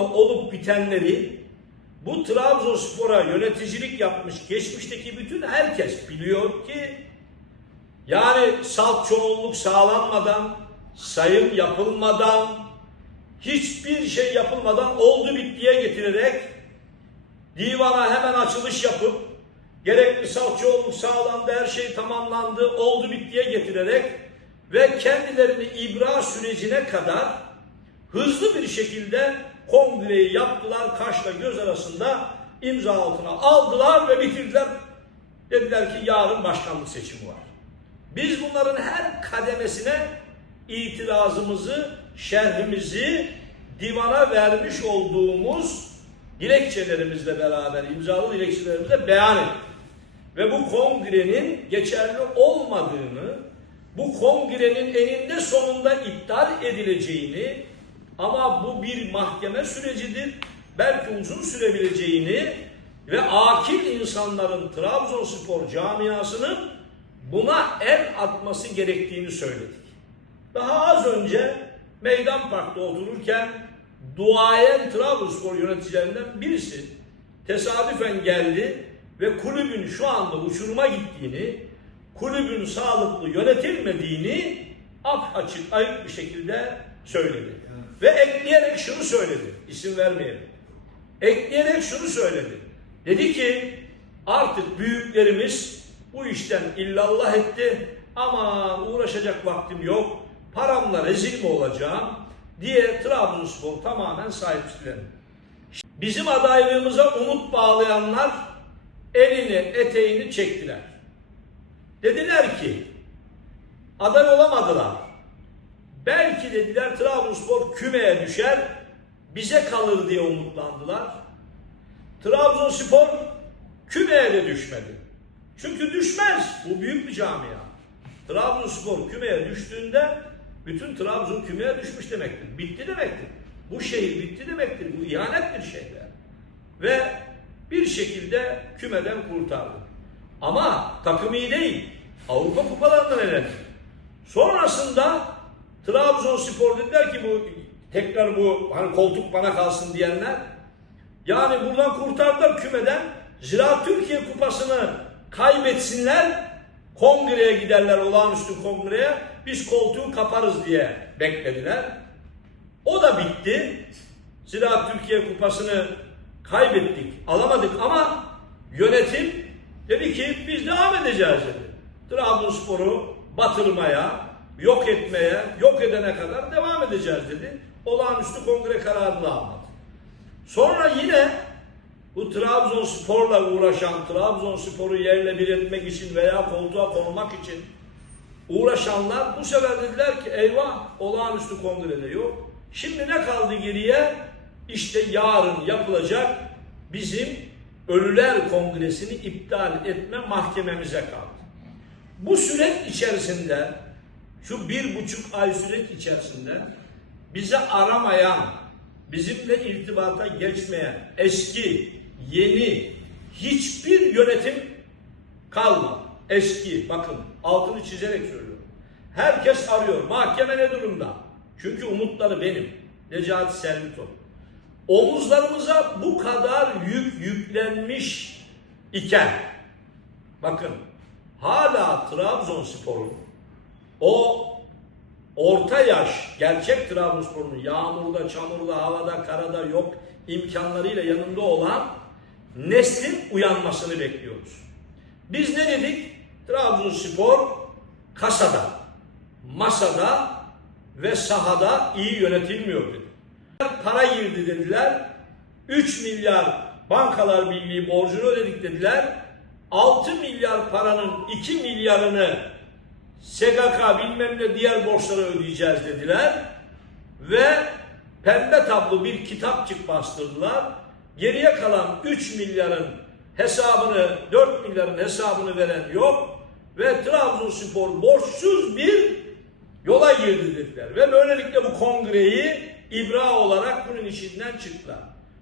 anda olup bitenleri bu Trabzonspor'a yöneticilik yapmış geçmişteki bütün herkes biliyor ki yani salt çoğunluk sağlanmadan, sayım yapılmadan, hiçbir şey yapılmadan oldu bittiye getirerek divana hemen açılış yapıp gerekli salt çoğunluk sağlandı, her şey tamamlandı, oldu bittiye getirerek ve kendilerini ibra sürecine kadar hızlı bir şekilde kongreyi yaptılar. Kaşla göz arasında imza altına aldılar ve bitirdiler. Dediler ki yarın başkanlık seçimi var. Biz bunların her kademesine itirazımızı, şerhimizi divana vermiş olduğumuz dilekçelerimizle beraber, imzalı dilekçelerimizle beyan ettik. Ve bu kongrenin geçerli olmadığını, bu kongrenin eninde sonunda iptal edileceğini ama bu bir mahkeme sürecidir, belki uzun sürebileceğini ve akil insanların Trabzonspor camiasının buna el atması gerektiğini söyledik. Daha az önce Meydan Park'ta otururken duayen Trabzonspor yöneticilerinden birisi tesadüfen geldi ve kulübün şu anda uçuruma gittiğini, kulübün sağlıklı yönetilmediğini ap açık ayık bir şekilde söyledi. Ve ekleyerek şunu söyledi, isim vermeyelim. Ekleyerek şunu söyledi. Dedi ki artık büyüklerimiz bu işten illallah etti ama uğraşacak vaktim yok. Paramla rezil mi olacağım diye Trabzonspor tamamen sahipsilendi. Bizim adaylığımıza umut bağlayanlar elini eteğini çektiler. Dediler ki aday olamadılar. Belki dediler Trabzonspor kümeye düşer bize kalır diye umutlandılar. Trabzonspor kümeye de düşmedi. Çünkü düşmez. Bu büyük bir camia. Trabzonspor kümeye düştüğünde bütün Trabzon kümeye düşmüş demektir. Bitti demektir. Bu şehir bitti demektir. Bu ihanettir şeyler. Ve bir şekilde kümeden kurtardı. Ama takım iyi değil. Avrupa kupalarından elendi. Sonrasında Trabzonspor dediler ki bu tekrar bu hani koltuk bana kalsın diyenler yani buradan kurtardılar kümeden Ziraat Türkiye Kupası'nı kaybetsinler kongreye giderler olağanüstü kongreye biz koltuğu kaparız diye beklediler. O da bitti. Ziraat Türkiye Kupası'nı kaybettik, alamadık ama yönetim dedi ki biz devam edeceğiz dedi. Trabzonspor'u batırmaya, yok etmeye, yok edene kadar devam edeceğiz dedi. Olağanüstü kongre kararını almadı. Sonra yine bu Trabzonspor'la uğraşan, Trabzonspor'u yerle bir etmek için veya koltuğa konulmak için uğraşanlar bu sefer dediler ki eyvah olağanüstü kongrede yok. Şimdi ne kaldı geriye? İşte yarın yapılacak bizim Ölüler Kongresi'ni iptal etme mahkememize kaldı. Bu süreç içerisinde şu bir buçuk ay süreç içerisinde bize aramayan, bizimle irtibata geçmeyen eski, yeni hiçbir yönetim kalmadı. Eski, bakın altını çizerek söylüyorum. Herkes arıyor. Mahkeme ne durumda? Çünkü umutları benim. Necati Servitor. Omuzlarımıza bu kadar yük yüklenmiş iken bakın hala Trabzonspor'un o orta yaş gerçek Trabzonspor'un yağmurda, çamurda, havada, karada yok imkanlarıyla yanında olan neslin uyanmasını bekliyoruz. Biz ne dedik? Trabzonspor kasada, masada ve sahada iyi yönetilmiyor dedik. Para girdi dediler. 3 milyar bankalar birliği borcunu ödedik dediler. 6 milyar paranın 2 milyarını SGK bilmem ne diğer borçlara ödeyeceğiz dediler. Ve pembe tablo bir kitapçık bastırdılar. Geriye kalan 3 milyarın hesabını, 4 milyarın hesabını veren yok. Ve Trabzonspor borçsuz bir yola girdi dediler. Ve böylelikle bu kongreyi ibra olarak bunun içinden çıktılar.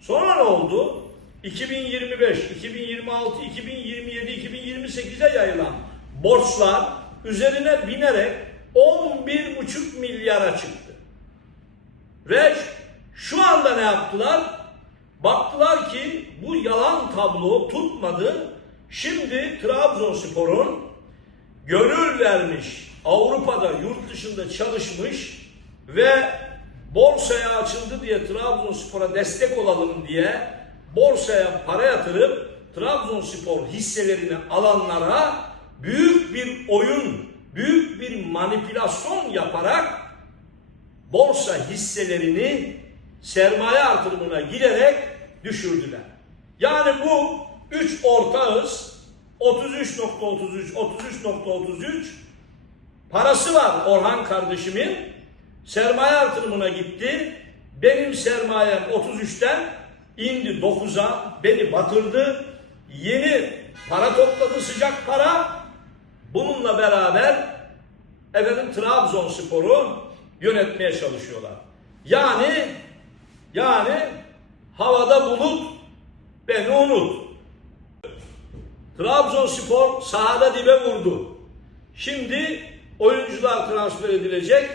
Sonra ne oldu? 2025, 2026, 2027, 2028'e yayılan borçlar üzerine binerek 11,5 milyara çıktı. Ve Şu anda ne yaptılar? Baktılar ki bu yalan tablo tutmadı. Şimdi Trabzonspor'un gönül vermiş, Avrupa'da, yurt dışında çalışmış ve borsaya açıldı diye Trabzonspor'a destek olalım diye borsaya para yatırıp Trabzonspor hisselerini alanlara büyük bir oyun, büyük bir manipülasyon yaparak borsa hisselerini sermaye artırımına giderek düşürdüler. Yani bu üç ortağız 33.33 33.33 parası var Orhan kardeşimin sermaye artırımına gitti. Benim sermayem 33'ten indi 9'a beni batırdı. Yeni para topladı sıcak para. Bununla beraber efendim Trabzonspor'u yönetmeye çalışıyorlar. Yani yani havada bulut beni unut. Trabzonspor sahada dibe vurdu. Şimdi oyuncular transfer edilecek.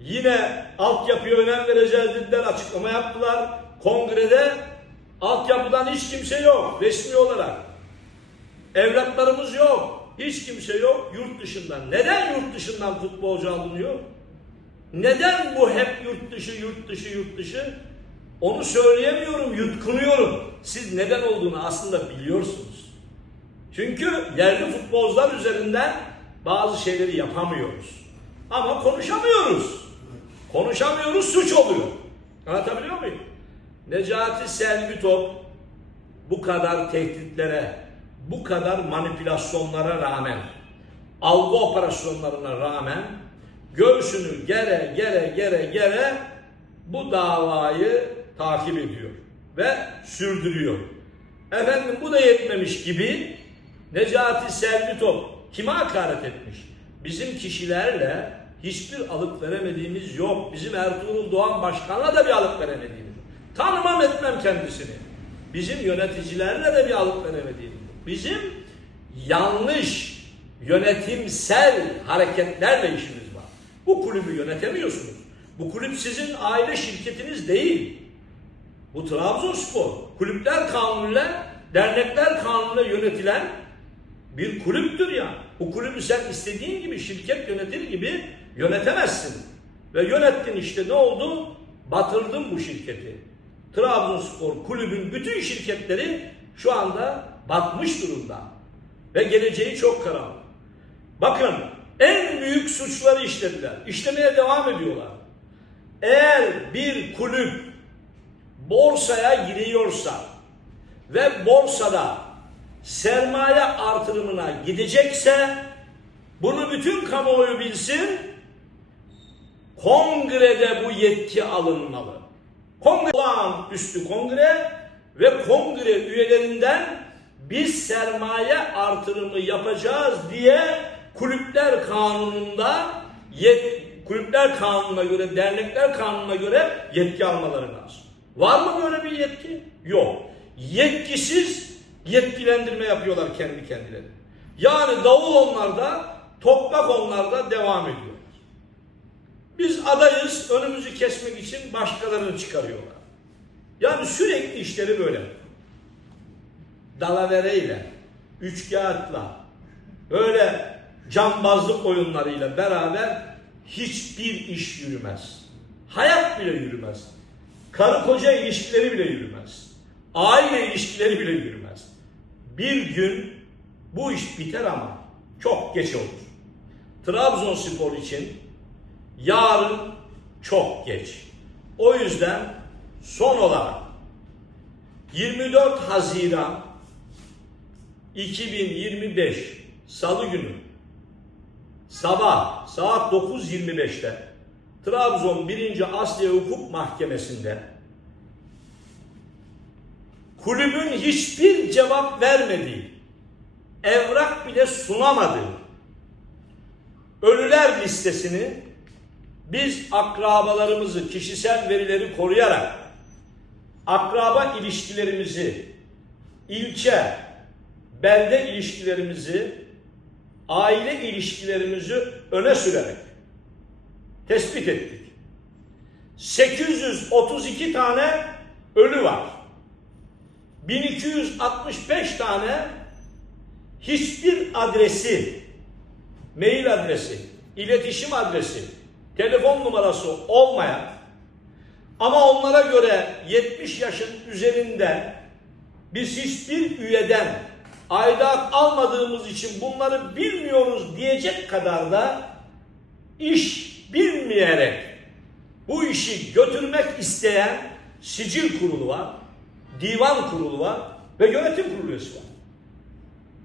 Yine altyapıya önem vereceğiz dediler, açıklama yaptılar. Kongrede altyapıdan hiç kimse yok resmi olarak. Evlatlarımız yok. Hiç kimse yok yurt dışından. Neden yurt dışından futbolcu alınıyor? Neden bu hep yurt dışı, yurt dışı, yurt dışı? Onu söyleyemiyorum, yutkunuyorum. Siz neden olduğunu aslında biliyorsunuz. Çünkü yerli futbolcular üzerinden bazı şeyleri yapamıyoruz. Ama konuşamıyoruz. Konuşamıyoruz, suç oluyor. Anlatabiliyor muyum? Necati Selvi bu kadar tehditlere, bu kadar manipülasyonlara rağmen, algı operasyonlarına rağmen göğsünü gere gere gere gere bu davayı takip ediyor ve sürdürüyor. Efendim bu da yetmemiş gibi Necati Selvi Top kime hakaret etmiş? Bizim kişilerle hiçbir alıp veremediğimiz yok. Bizim Ertuğrul Doğan Başkan'la da bir alıp veremediğimiz. Tanımam etmem kendisini. Bizim yöneticilerle de bir alıp veremediğimiz. Bizim yanlış yönetimsel hareketlerle işimiz var. Bu kulübü yönetemiyorsunuz. Bu kulüp sizin aile şirketiniz değil. Bu Trabzonspor. Kulüpler kanunuyla, dernekler kanunuyla yönetilen bir kulüptür ya. Bu kulübü sen istediğin gibi şirket yönetir gibi yönetemezsin. Ve yönettin işte ne oldu? Batırdın bu şirketi. Trabzonspor kulübün bütün şirketleri şu anda batmış durumda. Ve geleceği çok karanlık. Bakın en büyük suçları işlediler. İşlemeye devam ediyorlar. Eğer bir kulüp borsaya giriyorsa ve borsada sermaye artırımına gidecekse bunu bütün kamuoyu bilsin. Kongrede bu yetki alınmalı. Kongre olan üstü kongre ve kongre üyelerinden biz sermaye artırımı yapacağız diye kulüpler kanununda yet, kulüpler kanununa göre, dernekler kanununa göre yetki almaları lazım. Var mı böyle bir yetki? Yok. Yetkisiz yetkilendirme yapıyorlar kendi kendileri. Yani davul onlarda, toprak onlarda devam ediyor. Biz adayız, önümüzü kesmek için başkalarını çıkarıyorlar. Yani sürekli işleri böyle. Dalavereyle, üçkağıtla, böyle cambazlık oyunlarıyla beraber hiçbir iş yürümez. Hayat bile yürümez. Karı koca ilişkileri bile yürümez. Aile ilişkileri bile yürümez. Bir gün bu iş biter ama çok geç olur. Trabzonspor için yarın çok geç. O yüzden son olarak 24 Haziran 2025 Salı günü. Sabah saat 9.25'te Trabzon 1. Asya Hukuk Mahkemesi'nde. Kulübün hiçbir cevap vermediği, evrak bile sunamadığı ölüler listesini biz akrabalarımızı, kişisel verileri koruyarak akraba ilişkilerimizi, ilçe, belde ilişkilerimizi, aile ilişkilerimizi öne sürerek tespit ettik. 832 tane ölü var. 1265 tane hiçbir adresi, mail adresi, iletişim adresi, telefon numarası olmayan ama onlara göre 70 yaşın üzerinde biz hiçbir üyeden aidat almadığımız için bunları bilmiyoruz diyecek kadar da iş bilmeyerek bu işi götürmek isteyen sicil kurulu var, divan kurulu var ve yönetim kurulu var.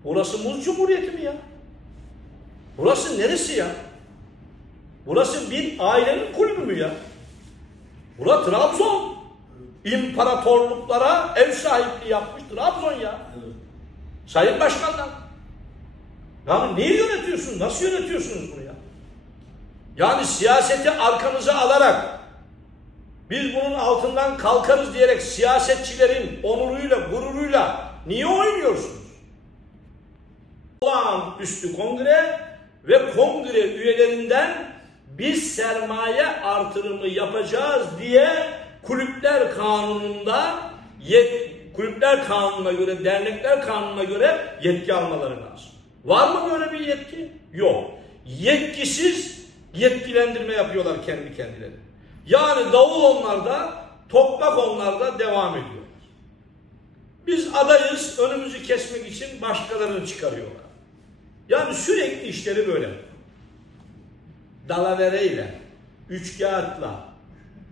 Burası Muz Cumhuriyeti mi ya? Burası neresi ya? Burası bir ailenin kulübü mü ya? Burası Trabzon. İmparatorluklara ev sahipliği yapmış Trabzon ya. Sayın Başkanlar. Yani neyi yönetiyorsunuz? Nasıl yönetiyorsunuz bunu ya? Yani siyaseti arkanıza alarak biz bunun altından kalkarız diyerek siyasetçilerin onuruyla, gururuyla niye oynuyorsunuz? Olağanüstü kongre ve kongre üyelerinden biz sermaye artırımı yapacağız diye kulüpler kanununda yet, kulüpler kanununa göre, dernekler kanununa göre yetki almaları lazım. Var mı böyle bir yetki? Yok. Yetkisiz yetkilendirme yapıyorlar kendi kendilerine. Yani davul onlarda, toprak onlarda devam ediyorlar. Biz adayız, önümüzü kesmek için başkalarını çıkarıyorlar. Yani sürekli işleri böyle. Dalavereyle, üçkağıtla,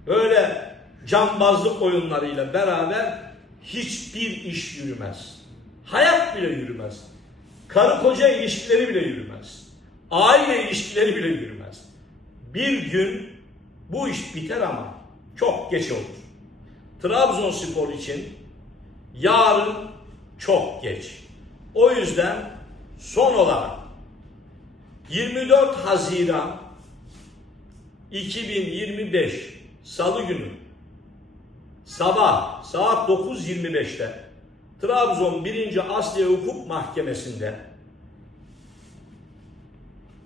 böyle cambazlık oyunlarıyla beraber hiçbir iş yürümez. Hayat bile yürümez. Karı koca ilişkileri bile yürümez. Aile ilişkileri bile yürümez. Bir gün bu iş biter ama çok geç olur. Trabzonspor için yarın çok geç. O yüzden son olarak 24 Haziran 2025 Salı günü sabah saat 9.25'te Trabzon 1. Asliye Hukuk Mahkemesi'nde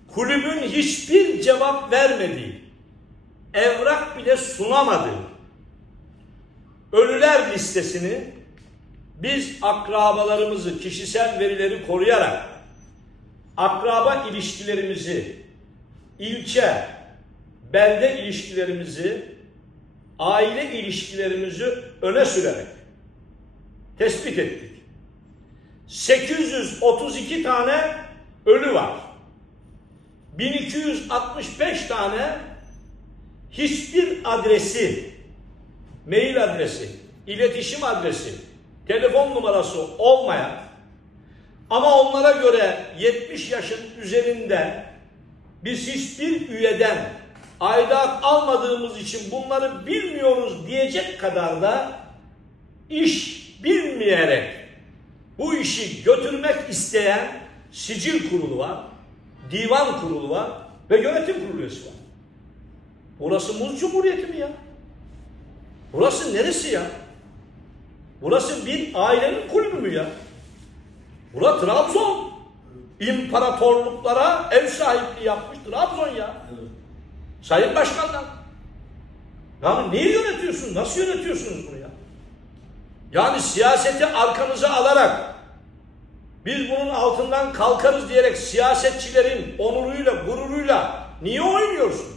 kulübün hiçbir cevap vermediği, evrak bile sunamadığı ölüler listesini biz akrabalarımızı, kişisel verileri koruyarak akraba ilişkilerimizi, ilçe, belde ilişkilerimizi, aile ilişkilerimizi öne sürerek tespit ettik. 832 tane ölü var. 1265 tane hiçbir adresi, mail adresi, iletişim adresi, telefon numarası olmayan ama onlara göre 70 yaşın üzerinde biz hiçbir üyeden aidat almadığımız için bunları bilmiyoruz diyecek kadar da iş bilmeyerek bu işi götürmek isteyen sicil kurulu var, divan kurulu var ve yönetim kurulu üyesi var. Burası Muz Cumhuriyeti mi ya? Burası neresi ya? Burası bir ailenin kulübü mü ya? Burası Trabzon. İmparatorluklara ev sahipliği yapmış Trabzon ya. Sayın Başkanlar. Yani neyi yönetiyorsunuz? Nasıl yönetiyorsunuz bunu ya? Yani siyaseti arkanıza alarak biz bunun altından kalkarız diyerek siyasetçilerin onuruyla, gururuyla niye oynuyorsunuz?